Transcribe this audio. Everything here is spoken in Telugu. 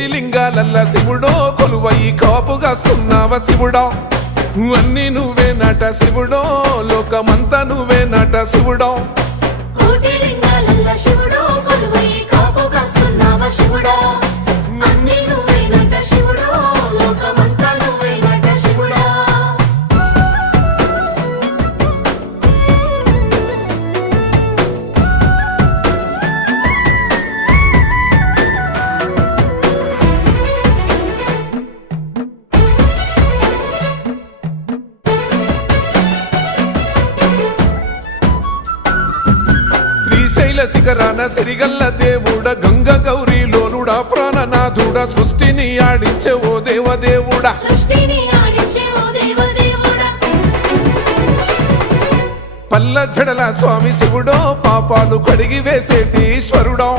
కోటి లింగాలల్ల శివుడో కొలువయి కాపుగాస్తున్నావ శివుడా అన్ని నువ్వే నట శివుడో లోకమంతా నువ్వే నట శివుడో కోటి లింగాలల్ల శివుడో కొలువై కాపుగాస్తున్నావ శివుడా అన్ని నువ్వే నట శివుడో లోకమంతా నువ్వే నట శివుడా శ్రీశైల శిఖరాన సిరిగల్ల దేవుడ గంగ గౌరీ లోలుడా ప్రాణనాథుడ సృష్టిని ఆడించే ఓ దేవదేవుడా సృష్టిని ఆడించే ఓ దేవదేవుడా పల్ల జడల స్వామి శివుడో పాపాలు కడిగి వేసేటి ఈశ్వరుడో